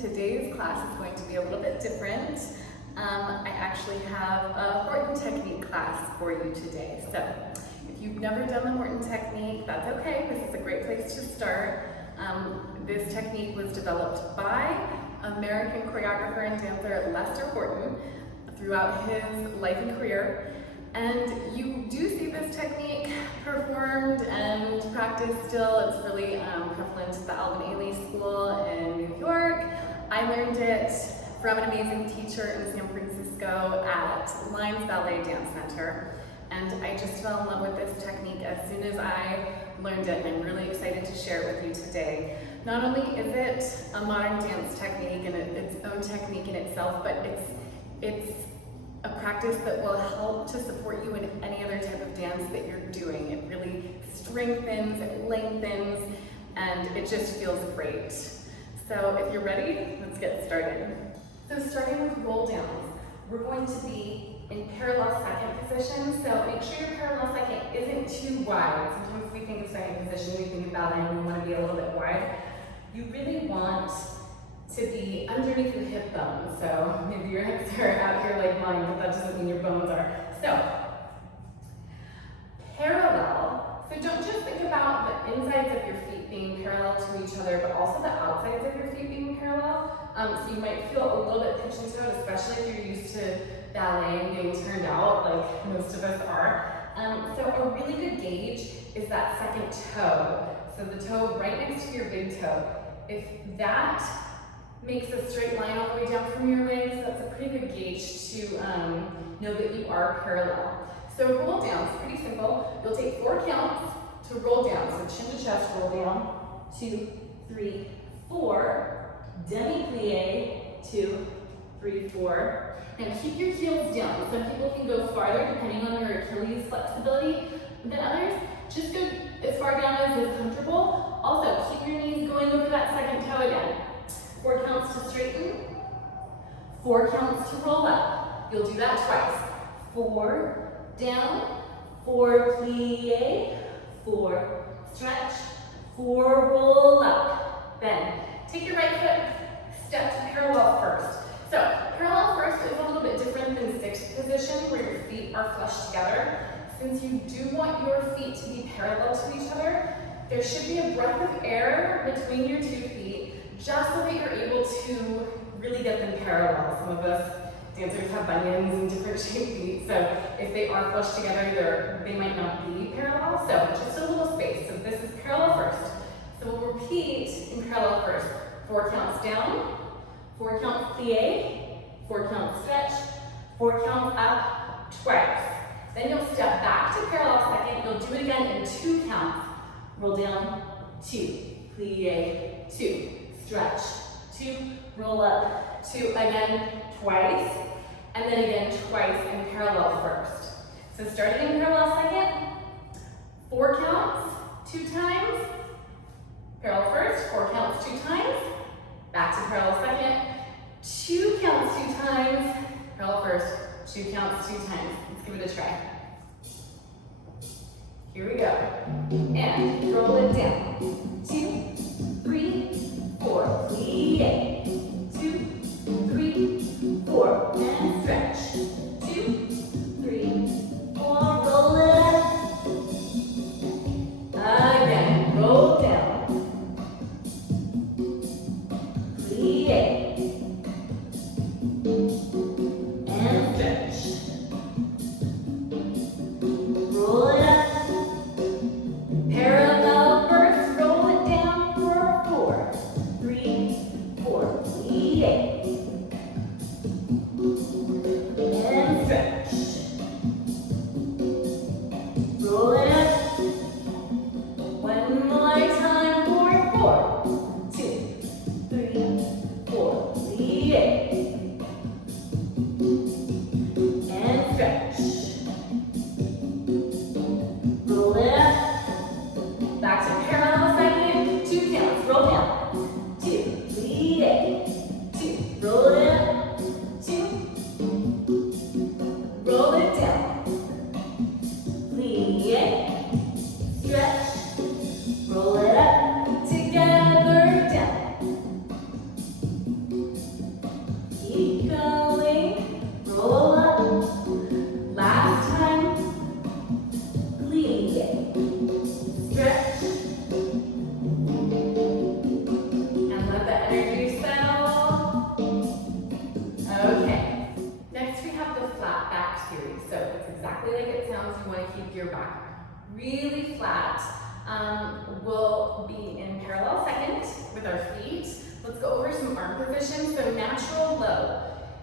Today's class is going to be a little bit different. I actually have a Horton Technique class for you today. So if you've never done the Horton Technique, that's okay. This is a great place to start. This technique was developed by American choreographer and dancer Lester Horton throughout his life and career. And you do see this technique performed and practiced still. It's really prevalent at the Alvin Ailey School in New York. I learned it from an amazing teacher in San Francisco at Lines Ballet Dance Center. And I just fell in love with this technique as soon as I learned it, and I'm really excited to share it with you today. Not only is it a modern dance technique and its own technique in itself, but it's a practice that will help to support you in any other type of dance that you're doing. It really strengthens, it lengthens, and it just feels great. So if you're ready, let's get started. So starting with roll downs, we're going to be in parallel second position. So make sure your parallel second isn't too wide. Sometimes we think of second position, we think of ballet, and we want to be a little bit wide. You really want to be underneath your hip bone. So maybe your hips are out here like mine, but that doesn't mean your bones are. So parallel. So don't just think about the insides of your feet being parallel to each other, but also the outsides of your feet being parallel. So you might feel a little bit pinch and toed, especially if you're used to ballet and getting turned out like most of us are. So a really good gauge is that second toe. So the toe right next to your big toe. If that makes a straight line all the way down from your legs, that's a pretty good gauge to know that you are parallel. So roll down is pretty simple. You'll take 4 counts to roll down. So chin to chest, roll down, 2, 3, 4. Demi-plie, 2, 3, 4. And keep your heels down. Some people can go farther depending on their Achilles flexibility than others. Just go as far down as is comfortable. Also, keep your knees going over that second toe again. 4 counts to straighten, 4 counts to roll up. You'll do that twice. 4 down, 4 plie, 4 stretch, 4 roll up. Bend. Take your right foot, step to parallel first. So parallel first is a little bit different than fixed position where your feet are flush together. Since you do want your feet to be parallel to each other, there should be a breath of air between your 2 feet just so that you're able to really get them parallel. Some of us dancers have bunions and different shaped feet, so if they are flush together, they might not be parallel. So just a little space. So this is parallel first. So we'll repeat in parallel first. 4 counts down, 4 counts plie, 4 counts stretch, 4 counts up, twice. Then you'll step back to parallel second. You'll do it again in 2 counts. Roll down, 2, plie, 2, stretch, 2, roll up, 2, again, twice, and then again twice in parallel first. So starting in parallel second, 4 counts, 2 times, parallel first, 4 counts 2 times, back to parallel second, 2 counts 2 times, parallel first, 2 counts 2 times. Let's give it a try. Here we go. And roll it down. 2, 3, 4, plie. 2, 3, 4, and stretch. 2, 3, 4, roll it up. Again, roll down. Plie. And stretch. Roll it up. Parallel first, roll it down for 4, 3, 4, plie. And stretch. Roll it up. One more time for 4, 2, 3, 4. really flat. We'll be in parallel second with our feet. Let's go over some arm positions. So natural low.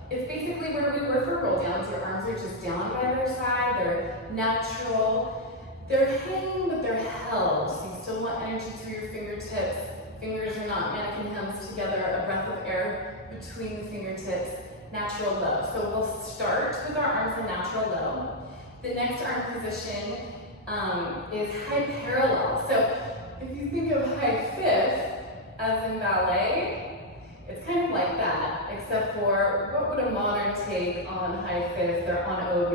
It's basically where we were for roll downs. Your arms are just down by their side. They're natural. They're hanging, but they're held. So you still want energy through your fingertips. Fingers are not mannequin hands together. A breath of air between the fingertips. Natural low. So we'll start with our arms in natural low. The next arm position is high parallel. So if you think of high fifth as in ballet, it's kind of like that, except for what would a modern take on high fifth or on OB?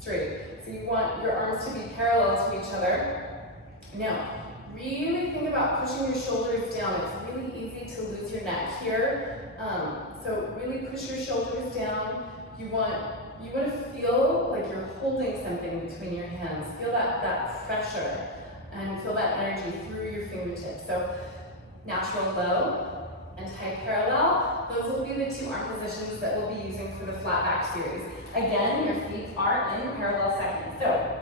Straight. So you want your arms to be parallel to each other. Now, really think about pushing your shoulders down. It's really easy to lose your neck here. So really push your shoulders down. You want to feel like you're holding something between your hands. Feel that pressure and feel that energy through your fingertips. So natural low and high parallel, those will be the two arm positions that we'll be using for the flat back series. Again, your feet are in parallel second. So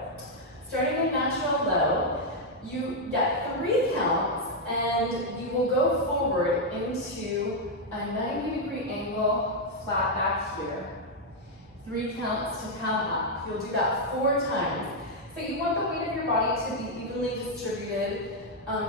starting in natural low, you get 3 counts and you will go forward into a 90-degree angle, flat back here. 3 counts to come up. You'll do that 4 times. So you want the weight of your body to be evenly distributed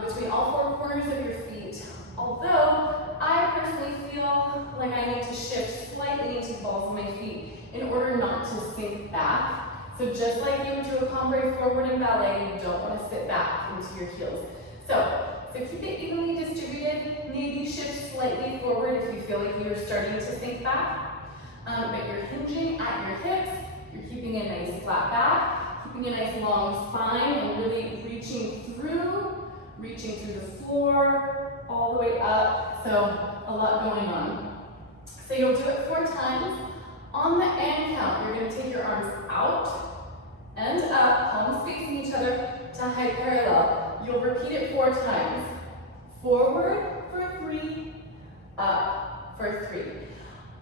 between all 4 corners of your feet. Although I personally feel like I need to shift slightly into the balls of my feet in order not to sink back. So just like you would do a cambray forward in ballet, you don't want to sit back into your heels. So keep it evenly distributed. Maybe shift slightly forward if you feel like you're starting to sink back. But you're hinging at your hips. You're keeping a nice flat back, keeping a nice long spine, and really reaching through the floor, all the way up. So a lot going on. So you'll do it 4 times. On the and count, you're going to take your arms out and up, palms facing each other to high parallel. You'll repeat it 4 times. Forward for 3, up for 3.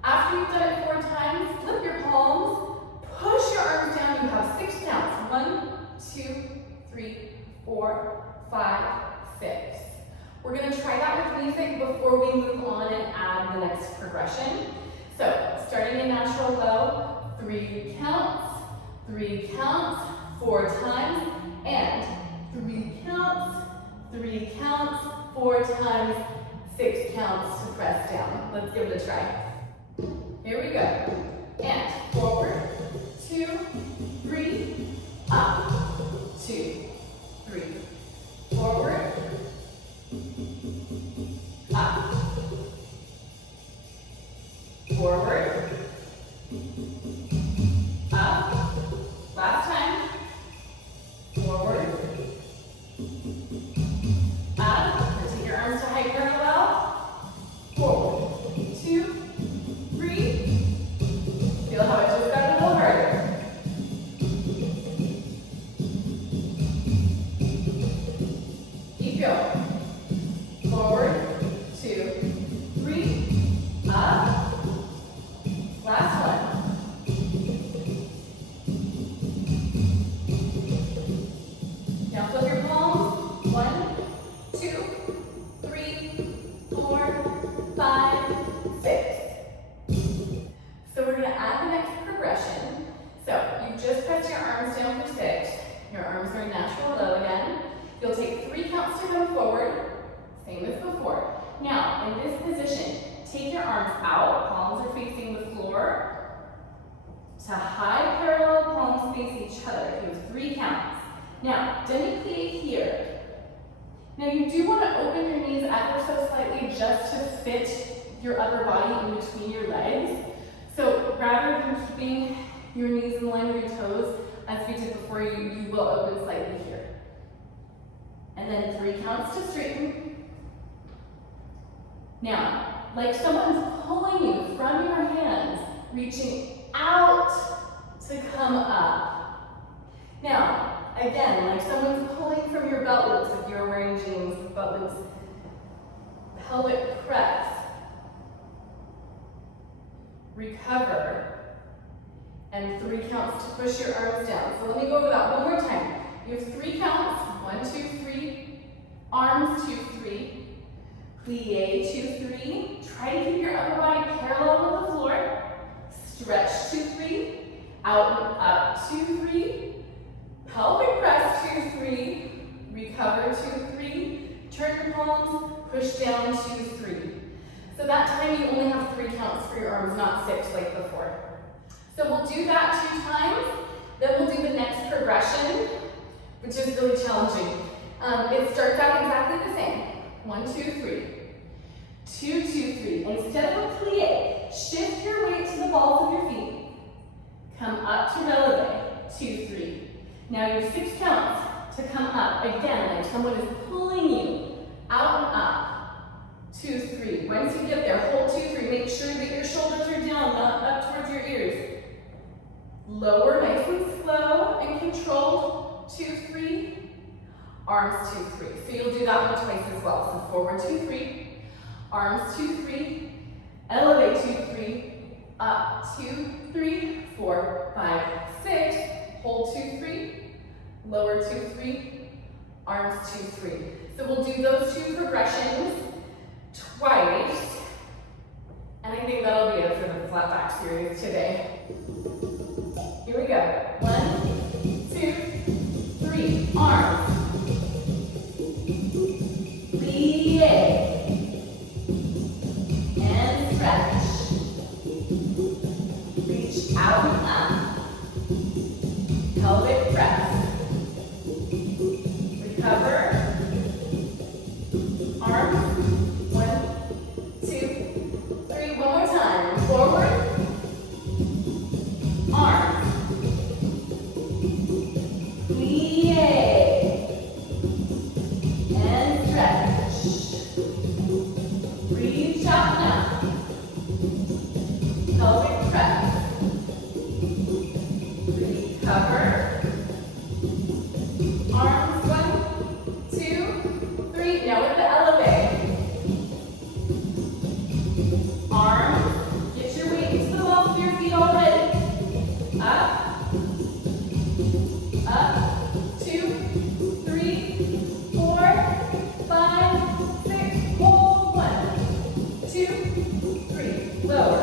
After you've done it 4 times, flip your palms, push your arms down. You have 6 counts. 1, 2, 3, 4, 5, 6. We're going to try that with music before we move on and add the next progression. So, starting in natural low, 3 counts, 4 times, and 3 counts, 4 times, 6 counts to press down. Let's give it a try. Here we go. And forward, 2, 3, up, 2, 3, forward, up, forward, up, last time, forward, up, and take your arms to high parallel, forward, 2, 3, feel how it just got a little harder. Keep going. Forward, 2, 3, up. Last one. Now flip your palms. 1, 2, 3, 4, 5, 6. So we're going to add the next progression. So you just press your arms down for 6. Your arms are in natural low again. You'll take 3 counts to come forward. Same as before. Now, in this position, take your arms out, palms are facing the floor, to high parallel, palms face each other. You have 3 counts. Now, demi-plie here. Now, you do want to open your knees ever so slightly just to fit your upper body in between your legs. So, rather than keeping your knees in line with your toes, as we did before, you will open slightly here. And then 3 counts to straighten. Now, like someone's pulling you from your hands, reaching out to come up. Now, again, like someone's pulling from your belt loops if you're wearing jeans with belt loops. Pelvic press. Recover. and 3 counts to push your arms down. So let me go over that one more time. You have 3 counts, 1, 2, 3, arms 2, 3, plie 2, 3. Try to keep your upper body parallel with the floor. Stretch 2, 3, out and up 2, 3, pelvic press 2, 3, recover 2, 3, turn your palms, push down 2, 3. So that time you only have 3 counts for your arms, not 6 like before. So we'll do that 2 times, then we'll do the next progression, which is really challenging. It starts out exactly the same. 1, 2, 3. 2, 2, 3. Instead of a plie, shift your weight to the balls of your feet. Come up to releve. 2, 3. Now you have 6 counts to come up. Again, like someone is pulling you out and up. 2, 3. Once you get there, hold 2, 3. Make sure that your shoulders are down, not up towards your ears. Lower nice and slow and controlled. 2, 3. Arms 2, 3. So you'll do that one twice as well. So forward 2, 3. Arms 2, 3. Elevate 2, 3. Up 2, 3. 4, 5, 6. Hold 2, 3. Lower 2, 3. Arms 2, 3. So we'll do those 2 progressions twice, and I think that'll be it for the flat back series today. Here we go. 1, 2, 3. Arms. Plie. And stretch. Reach out and up. Pelvic press. Recover. Arms. 1, 2, 3. One more time. Forward. Arms. Plie. And stretch. Reach out and up. Pelvic press. Recover. Arms. 1, 2, 3. Now with the elevate. Arms. Get your weight into the balls of your feet already. Up. Up. 2, 3, 4, 5, 6. Hold. 1, 2, 3. Lower.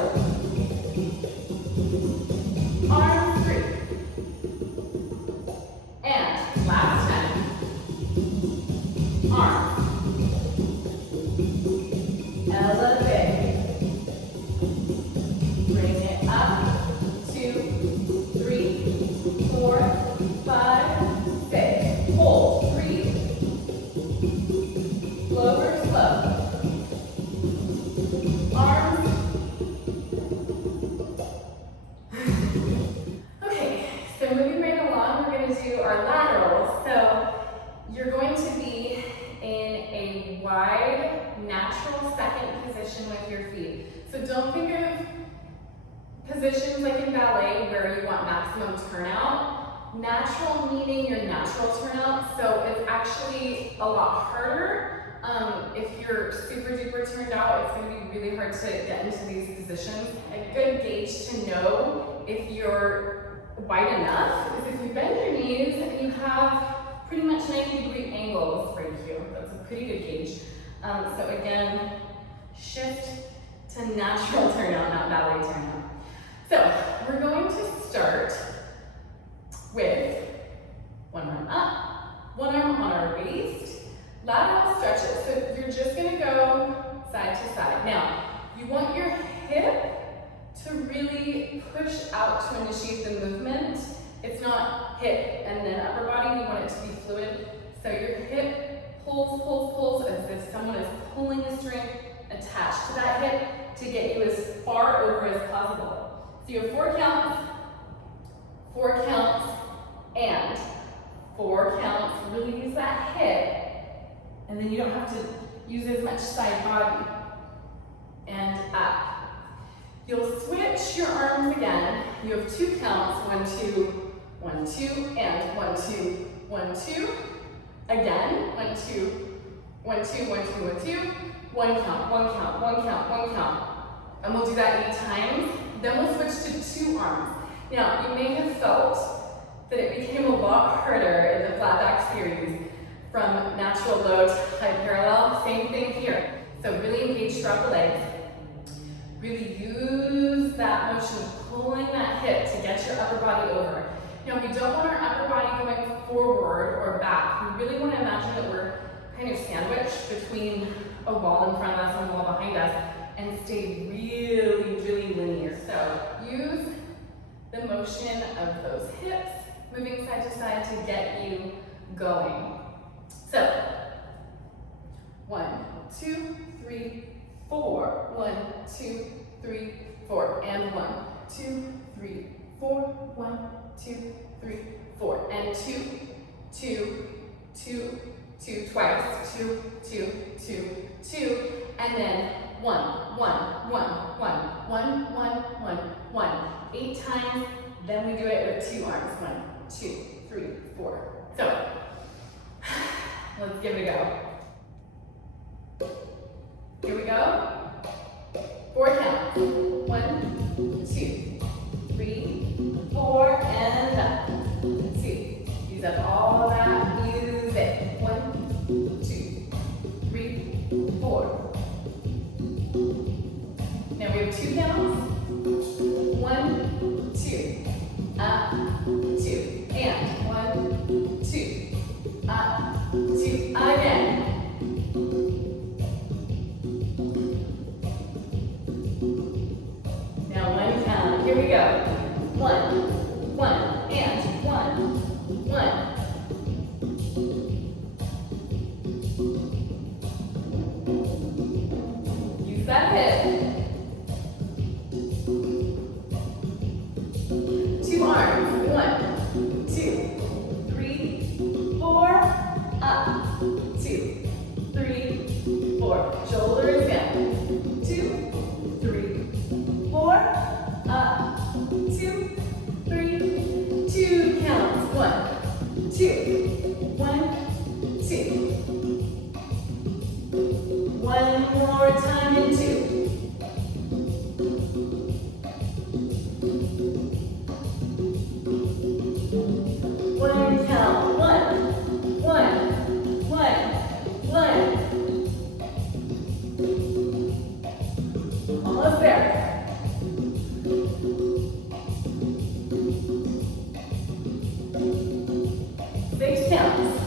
Arms 3. And last time. Arms. Elevate. Bring it up. 2, 3, 4, 5, 6. Hold. 3. Lower slow. Arms. Okay, so moving right along, we're going to do our lateral. So you're going to be in a wide, natural second position with your feet. So don't think of positions like in ballet where you want maximum turnout. Natural meaning your natural turnout. So it's actually a lot harder. If you're super duper turned out, it's going to be really hard to get into these positions. A good gauge to know if you're wide enough is if you bend your knees and you have pretty much 90-degree angles right here. That's a pretty good gauge. So again, shift to natural turnout, not ballet turnout. So we're going to start with one arm up, one arm on our waist, lateral stretches. So you're just going to go side to side. Now, you want your hip to really push out to initiate the movement. It's not hip and then upper body. You want it to be fluid. So your hip pulls, pulls, pulls as if someone is pulling a string attached to that hip to get you as far over as possible. So you have 4 counts, and 4 counts. Really use that hip, and then you don't have to use as much side body. And up. You'll switch your arms again. You have 2 counts, 1, 2, 1, 2, and 1, 2, 1, 2. Again, 1, 2, 1, 2, 1, 2, 1, 2. 1 count, 1 count, 1 count, 1 count. And we'll do that 8 times. Then we'll switch to 2 arms. Now, you may have felt that it became a lot harder in the flat back series from natural low to high parallel. Same thing here. So really engage throughout the legs. Really use that motion of pulling that hip to get your upper body over. Now, we don't want our upper body going forward or back. We really want to imagine that we're kind of sandwiched between a wall in front of us and a wall behind us, and stay really, really linear. So use the motion of those hips moving side to side to get you going. So 1, 2, 3, 4. 1, 2, 3, 4. And 1, 2, 3, 4. 1, 2, 3, 4. And 2, 2, 2, 2 twice. 2, 2, 2, 2. And then 1, 1, 1, 1, 1, 1, 1, 1. 8 times. Then we do it with 2 arms. 1, 2, 3, 4. So let's give it a go. Here we go. 4 counts. 1, 2, 3, 4, and up. 2. Use up all that music. 1, 2, 3, 4. Now we have 2 counts. 1, 2, up, 2, and 1, 2, up, 2, again. Now 1 count, here we go. 1, 1, and 1, 1. Use that hip. 2 arms. 1, 2, 3, 4. Up. 2, 3, 4. Shoulders down. 2, 3, 4. Up. 2, 3. 2 counts. 1, 2, 1, 2. 1 more time and 2. 1 count. 1, 1, 1, 1. Almost there. 6 counts.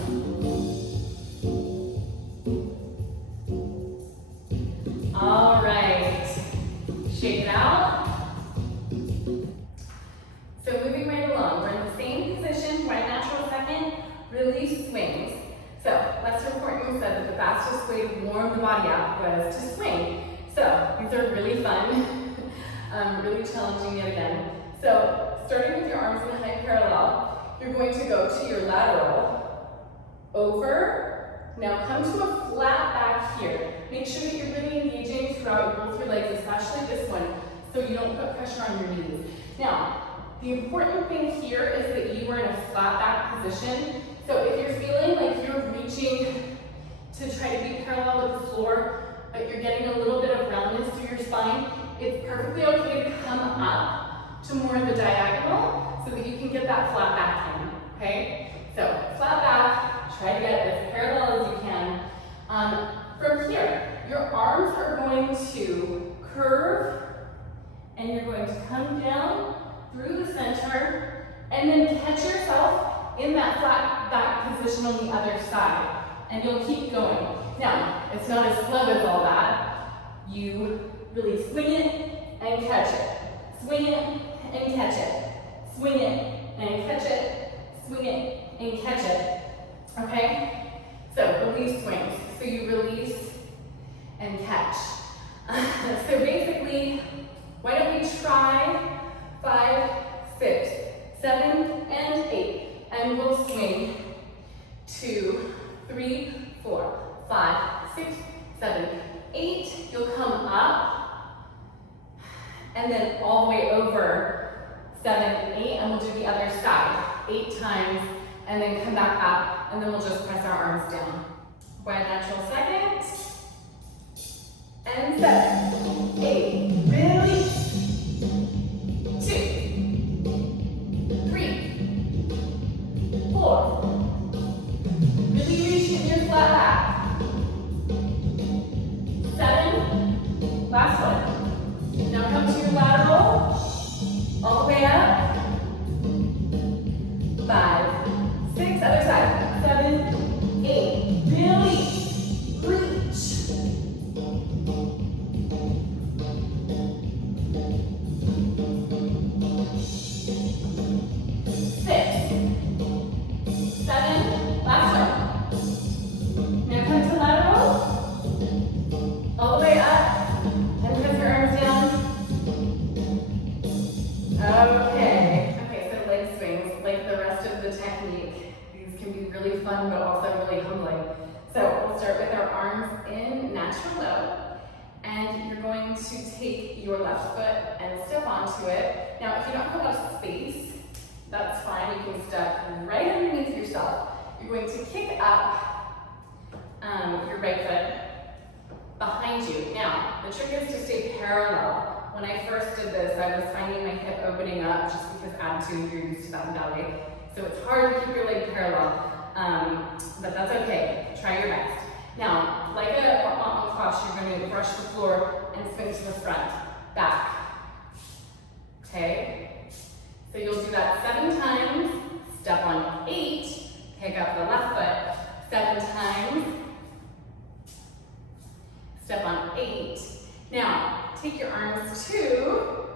All right. Shake it out. So moving right along, we're in the same position, right natural second, release swings. So Lester Horton said that the fastest way to warm the body up was to swing. So these are really fun, really challenging yet again. So starting with your arms in high parallel, you're going to go to your lateral, over. Now come to a flat back here. Make sure that you're really engaging throughout both your legs, especially this one, so you don't put pressure on your knees. Now, the important thing here is that you are in a flat back position. So if you're feeling like you're reaching to try to be parallel with the floor, but you're getting a little bit of roundness through your spine, it's perfectly okay to come up to more of the diagonal so that you can get that flat back in, okay? So flat back, try to get as parallel as you can. From here, your arms are going to curve, and you're going to come down through the center, and then catch yourself in that flat back position on the other side, and you'll keep going. Now, it's not as slow as all that. You really swing it and catch it. Swing it and catch it. Swing it and catch it. Swing it and catch it. Okay? So, release swings. So you release and catch. So basically, why don't we try 5, 6, 7, and 8. And we'll swing 2, 3, 4, 5, 6, 7, 8. You'll come up and then all the way over 7, 8, and we'll do the other side 8 times and then come back up, and then we'll just press our arms down. Wide natural second. And 7, 8, release. 2, to take your left foot and step onto it. Now, if you don't have a lot of space, that's fine. You can step right underneath yourself. You're going to kick up your right foot behind you. Now, the trick is to stay parallel. When I first did this, I was finding my hip opening up just because attitude, you're used to that in ballet. So it's hard to keep your leg parallel, but that's okay. Try your best. Now, like a cross, you're going to brush the floor and swing to the front, back. Okay? So you'll do that 7 times, step on 8, pick up the left foot, 7 times, step on 8. Now, take your arms to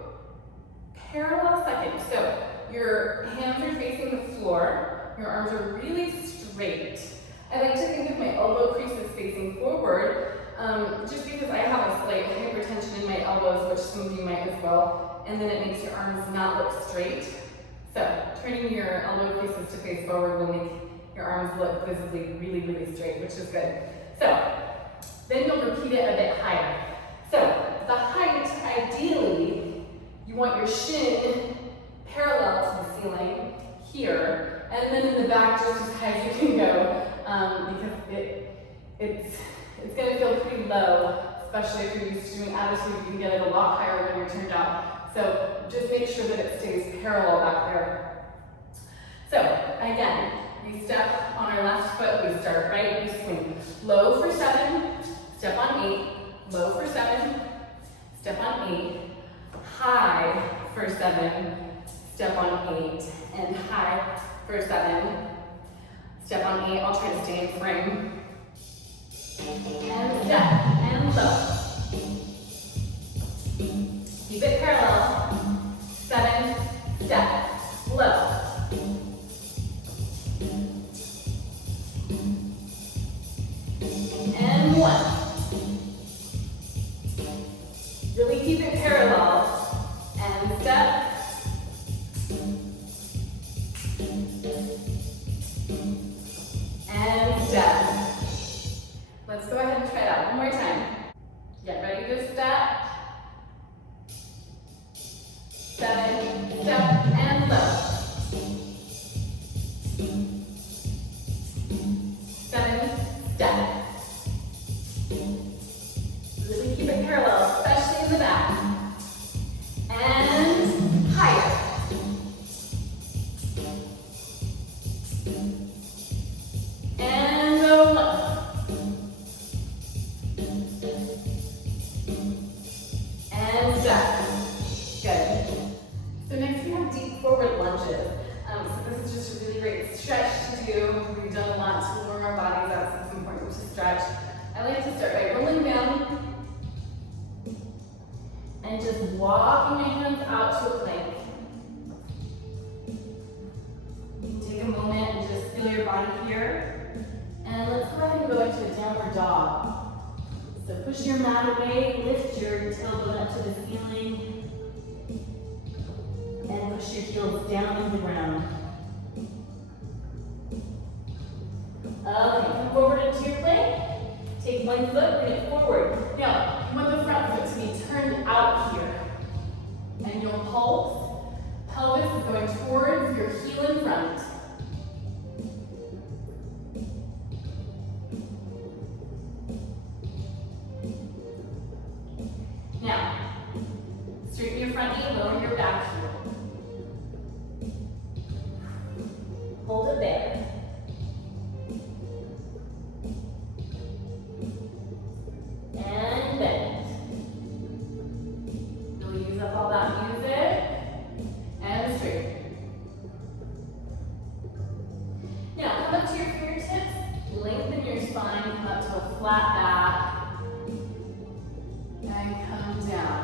parallel second. So your hands are facing the floor, your arms are really straight. I like to think of my elbow creases facing forward, just because I have a slight hypertension in my elbows, which some of you might as well, and then it makes your arms not look straight. So turning your elbow creases to face forward will make your arms look visibly really, really straight, which is good. So then you'll repeat it a bit higher. So the height, ideally, you want your shin parallel to the ceiling here, and then in the back just as high as you can go, because it's going to feel pretty low, especially if you're used to doing attitude. You can get it a lot higher when you're turned out. So just make sure that it stays parallel back there. So again, we step on our left foot, we start right, we swing. Low for 7, step on 8, low for 7, step on 8, high for 7, step on 8, and high for 7, step on 8. I'll try to stay in frame. And step, and low. Keep it parallel. 7, step, low. And 1. Really keep it parallel. And step. And step. Let's go ahead and try that one more time. Get ready to step. 7, step, and low. 7, step. Really keep it parallel, especially in the back. And higher. And low. And step. Good. So next we have deep forward lunges. So this is just a really great stretch to do. We've done a lot to warm our bodies up, so it's important to stretch. I like to start by rolling down and just walking my hands out to a plank. You can take a moment and just feel your body here. And let's go ahead and go into a downward dog. So push your mat away, lift your tailbone up to the ceiling, and push your heels down to the ground. Okay, come forward into your plank. Take one foot, bring it forward. Now, you want the front foot to be turned out here. And you'll pulse. Pelvis is going towards your heel in front. Now, straighten your front knee, lower your back heel. Hold it there. And bend. You'll use up all that music. And straight. Now, come up to your fingertips, lengthen your spine, come up to a flat back. And come down.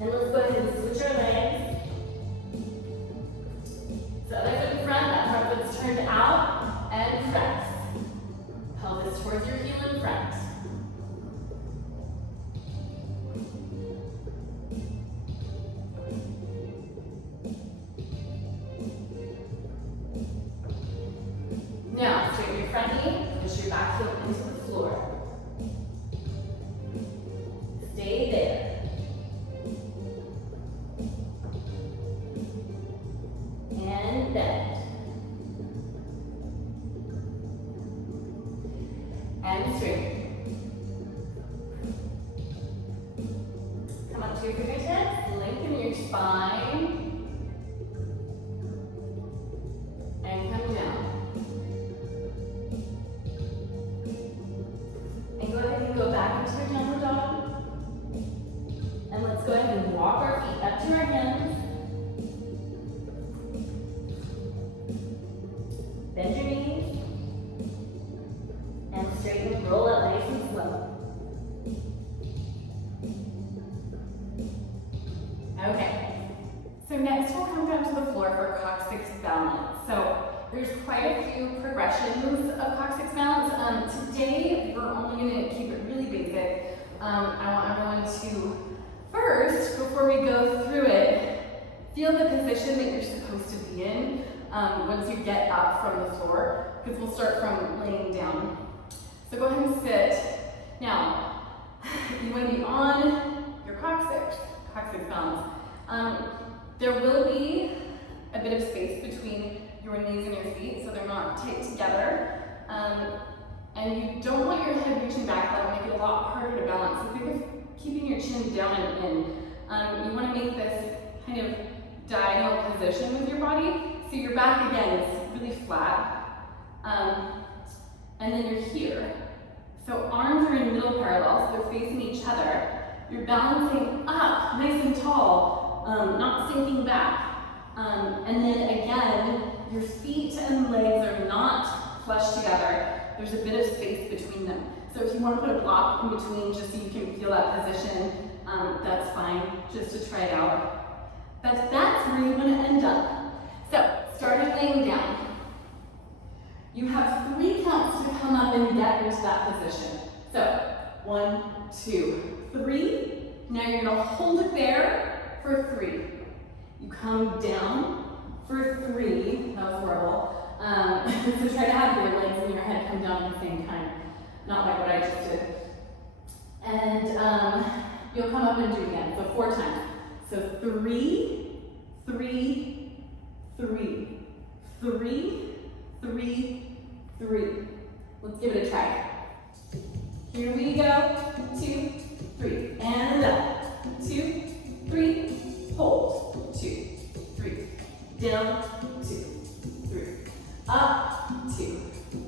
And let's go ahead and switch our legs. So other foot in front, that front foot's turned out, and press. Pelvis towards your heel in front. Now, straighten your front knee, push your back heel into the floor. and straight. Come up to your fingertips, lengthen your spine, and come down. And go ahead and go back into your downward dog. And let's go ahead and walk our feet up to our hands. Bend your knees. And straighten and roll up nice and slow. Okay. So next we'll come down to the floor for Coccyx Balance. So there's quite a few progressions of Coccyx Balance. Today we're only going to keep it really basic. I want everyone to first, before we go through it, feel the position that you're supposed to be in once you get up from the floor, because we'll start from laying down. So go ahead and sit. Now, you want to be on your Coccyx Balance. There will be a bit of space between your knees and your feet, so they're not tight together. And you don't want your head reaching back. That will make it a lot harder to balance. So think of keeping your chin down and in. You want to make this kind of diagonal position with your body. So your back, again, is really flat. And then you're here. So arms are in middle parallel, so they're facing each other. You're balancing up, nice and tall, not sinking back. And then again, your feet and legs are not flush together. There's a bit of space between them. So if you want to put a block in between just so you can feel that position, that's fine, just to try it out. But that's where you want to end up. So, started laying down. You have 3 counts to come up and get into that position. So, 1, 2, 3. Now you're going to hold it there for 3. You come down for 3. That was horrible. So try to have your legs and your head come down at the same time. Not like what I just did. And you'll come up and do it again. So 4 times. So 3, 3, 3, 3, 3, 3. Let's give it a try. Here we go. 2, 3. And up. 2, 3. Hold. 2, 3. Down. 2, 3. Up. 2,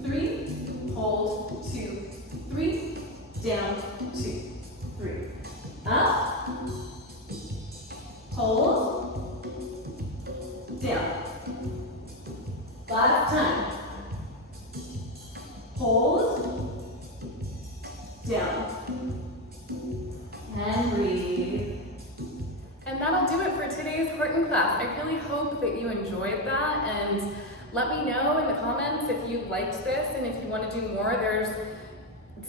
3. Hold. 2, 3. Down. 2, 3. Up. Hold. Down. Last time. Hold. Down. And breathe. And that'll do it for today's Horton class. I really hope that you enjoyed that, and let me know in the comments if you liked this and if you want to do more. There's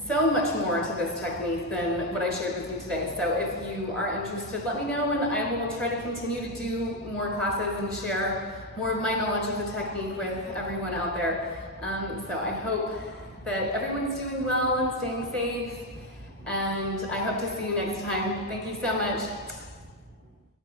so much more to this technique than what I shared with you today. So if you are interested, let me know, and I will try to continue to do more classes and share more of my knowledge of the technique with everyone out there. So I hope that everyone's doing well and staying safe, and I hope to see you next time. Thank you so much.